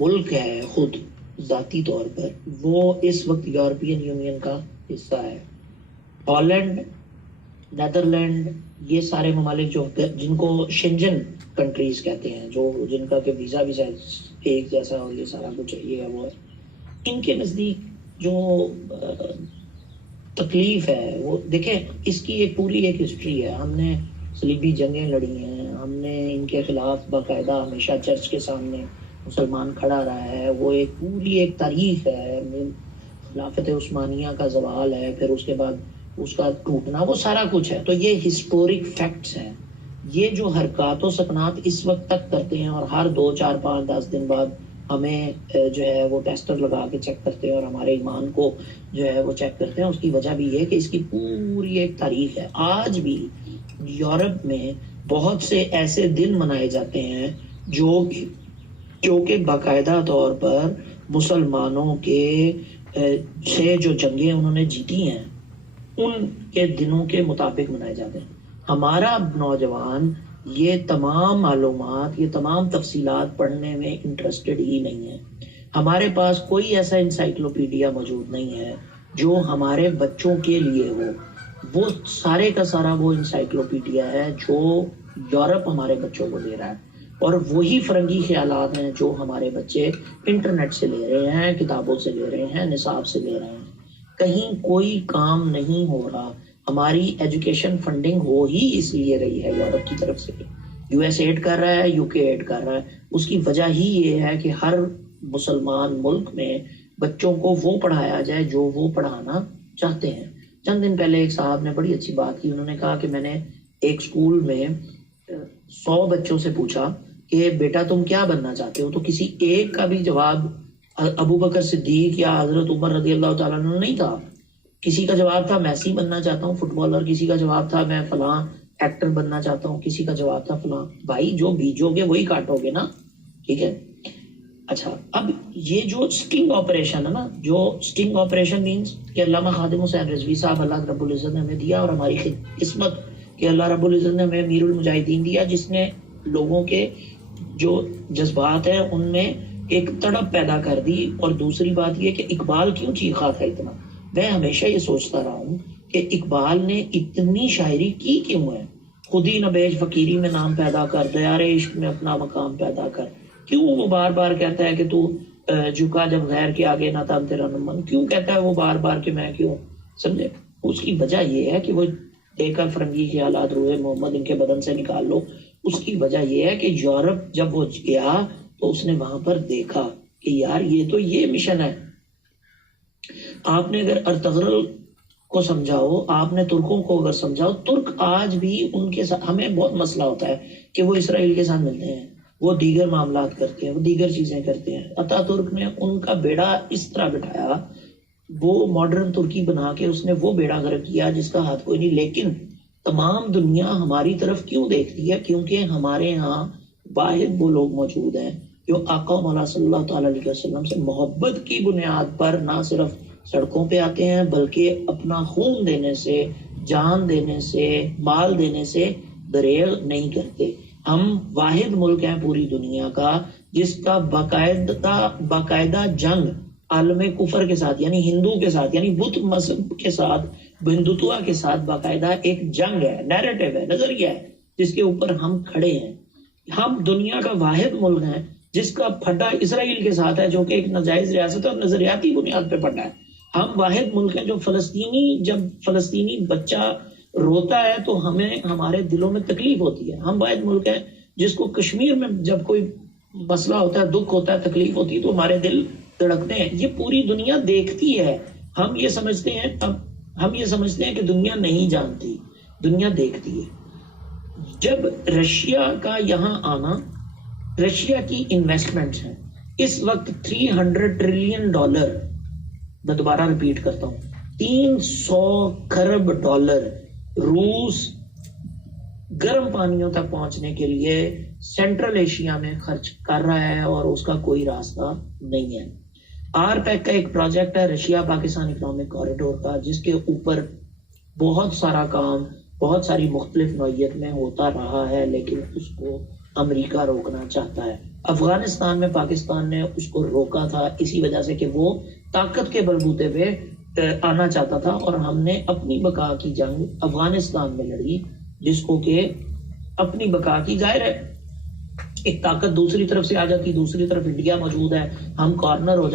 ملک ہے خود ذاتی طور پر، وہ اس وقت یورپین یونین کا حصہ ہے. ہالینڈ، نیدرلینڈ، یہ سارے ممالک جو جن کو شنجن کنٹریز کہتے ہیں، جو جن کا کہ ویزا بھی ایک جیسا اور یہ سارا کچھ یہ ہے وہ ہے، ان کے نزدیک جو تکلیف ہے وہ دیکھیں، اس کی ایک پوری ایک ہسٹری ہے. ہم نے صلیبی جنگیں لڑی ہیں، ہم نے ان کے خلاف باقاعدہ ہمیشہ چرچ کے سامنے مسلمان کھڑا رہا ہے. وہ ایک پوری ایک تاریخ ہے. خلافت عثمانیہ کا زوال ہے، پھر اس کے بعد اس کا ٹوٹنا، وہ سارا کچھ ہے. تو یہ ہسٹورک فیکٹس ہیں. یہ جو حرکات و سکنات اس وقت تک کرتے ہیں اور ہر 2 4 5 10 دن بعد ہمیں جو ہے وہ ٹیسٹر لگا کے چیک کرتے ہیں اور ہمارے ایمان کو جو ہے وہ چیک کرتے ہیں، اس کی وجہ بھی یہ کہ اس کی پوری ایک تاریخ ہے. آج بھی یورپ میں بہت سے ایسے دن منائے جاتے ہیں جو کہ باقاعدہ طور پر مسلمانوں کے سے جو جنگیں انہوں نے جیتی ہیں ان کے دنوں کے مطابق منائے جاتے ہیں. ہمارا نوجوان یہ تمام معلومات، یہ تمام تفصیلات پڑھنے میں انٹرسٹڈ ہی نہیں ہے. ہمارے پاس کوئی ایسا انسائکلوپیڈیا موجود نہیں ہے جو ہمارے بچوں کے لیے ہو. وہ سارے کا سارا وہ انسائکلوپیڈیا ہے جو یورپ ہمارے بچوں کو دے رہا ہے، اور وہی فرنگی خیالات ہیں جو ہمارے بچے انٹرنیٹ سے لے رہے ہیں، کتابوں سے لے رہے ہیں، نصاب سے لے رہے ہیں. کہیں کوئی کام نہیں ہو رہا. ہماری ایجوکیشن فنڈنگ ہو ہی اس لیے رہی ہے یورپ کی طرف سے. یو ایس ایڈ کر رہا ہے، یو کے ایڈ کر رہا ہے. اس کی وجہ ہی یہ ہے کہ ہر مسلمان ملک میں بچوں کو وہ پڑھایا جائے جو وہ پڑھانا چاہتے ہیں. چند دن پہلے ایک صاحب نے بڑی اچھی بات کی. انہوں نے کہا کہ میں نے ایک سکول میں 100 بچوں سے پوچھا کہ بیٹا تم کیا بننا چاہتے ہو، تو کسی ایک کا بھی جواب ابو بکر صدیق یا حضرت عمر رضی اللہ تعالیٰ عنہ نہیں تھا. کسی کا جواب تھا میسی بننا چاہتا ہوں فٹ بالر، کسی کا جواب تھا میں فلاں ایکٹر بننا چاہتا ہوں، کسی کا جواب تھا فلاں. بھائی جو بیجو گے وہی کاٹو گے نا، ٹھیک ہے. اچھا، اب یہ جو سٹنگ آپریشن ہے نا، جو سٹنگ آپریشن مینس کہ علامہ خادم حسین رضوی صاحب اللہ رب العزت نے ہمیں دیا، اور ہماری قسمت کہ اللہ رب العزت نے ہمیں امیر المجاہدین دیا، جس نے لوگوں کے جو جذبات ہیں ان میں ایک تڑپ پیدا کر دی. اور دوسری بات یہ کہ اقبال کیوں چیخا تھا اتنا. میں ہمیشہ یہ سوچتا رہا ہوں کہ اقبال نے اتنی شاعری کی کیوں ہے. خودی نہ بیچ فقیری میں نام پیدا کر، دیار عشق میں اپنا مقام پیدا کر. کیوں وہ بار بار کہتا ہے کہ تو جھکا جب غیر کے آگے نہ تھا تیرا نمن، کیوں کہتا ہے وہ بار بار کہ میں کیوں، سمجھے. اس کی وجہ یہ ہے کہ وہ دیکھ کر فرنگی خیالات روح محمد ان کے بدن سے نکال لو. اس کی وجہ یہ ہے کہ یورپ جب وہ گیا تو اس نے وہاں پر دیکھا کہ یار یہ تو یہ مشن ہے. آپ نے اگر ارطغرل کو سمجھاؤ، آپ نے ترکوں کو اگر سمجھاؤ، ترک آج بھی ان کے ساتھ، ہمیں بہت مسئلہ ہوتا ہے کہ وہ اسرائیل کے ساتھ ملتے ہیں، وہ دیگر معاملات کرتے ہیں، وہ دیگر چیزیں کرتے ہیں. اتا ترک نے ان کا بیڑا اس طرح بٹھایا، وہ ماڈرن ترکی بنا کے اس نے وہ بیڑا غرق کیا جس کا ہاتھ کوئی نہیں. لیکن تمام دنیا ہماری طرف کیوں دیکھتی ہے؟ کیونکہ ہمارے ہاں واحد وہ لوگ موجود ہیں جو آقا مولا صلی اللہ تعالیٰ علیہ وسلم سے محبت کی بنیاد پر نہ صرف سڑکوں پہ آتے ہیں بلکہ اپنا خون دینے سے، جان دینے سے، مال دینے سے دریغ نہیں کرتے. ہم واحد ملک ہیں پوری دنیا کا جس کا باقاعدہ جنگ عالم کفر کے ساتھ، یعنی ہندو کے ساتھ، یعنی بت مذہب کے ساتھ، ہندوتوا کے ساتھ باقاعدہ ایک جنگ ہے، نیریٹو ہے، نظریہ ہے جس کے اوپر ہم کھڑے ہیں. ہم دنیا کا واحد ملک ہیں جس کا پھڈا اسرائیل کے ساتھ ہے جو کہ ایک ناجائز ریاست ہے اور نظریاتی بنیاد پہ پھڈا ہے. ہم واحد ملک ہیں جو جب فلسطینی بچہ روتا ہے تو ہمیں ہمارے دلوں میں تکلیف ہوتی ہے. ہم واحد ملک ہیں جس کو کشمیر میں جب کوئی مسئلہ ہوتا ہے، دکھ ہوتا ہے، تکلیف ہوتی ہے تو ہمارے دل دھڑکتے ہیں. یہ پوری دنیا دیکھتی ہے. ہم یہ سمجھتے ہیں کہ دنیا نہیں جانتی، دنیا دیکھتی ہے. جب رشیا کا یہاں آنا، رشیا کی انویسٹمنٹس ہیں اس وقت $300 ٹریلین، میں دوبارہ ریپیٹ کرتا ہوں، 300 کھرب ڈالر روس گرم پانیوں تک پہنچنے کے لیے سینٹرل ایشیا میں خرچ کر رہا ہے اور اس کا کوئی راستہ نہیں ہے. آر پیک کا ایک پروجیکٹ ہے رشیا پاکستان اکنامک کوریڈور کا، جس کے اوپر بہت سارا کام بہت ساری مختلف نوعیت میں ہوتا رہا ہے، لیکن اس کو امریکہ روکنا چاہتا ہے. افغانستان میں پاکستان نے اس کو روکا تھا اسی وجہ سے کہ وہ طاقت کے بلبوتے پہ آنا چاہتا تھا، اور ہم نے اپنی بقا کی جنگ افغانستان میں لڑی، جس کو کہ اپنی بقا کی، ظاہر ہے ایک طاقت دوسری طرف سے آ جاتی، دوسری طرف انڈیا موجود ہے، ہم کارنر ہو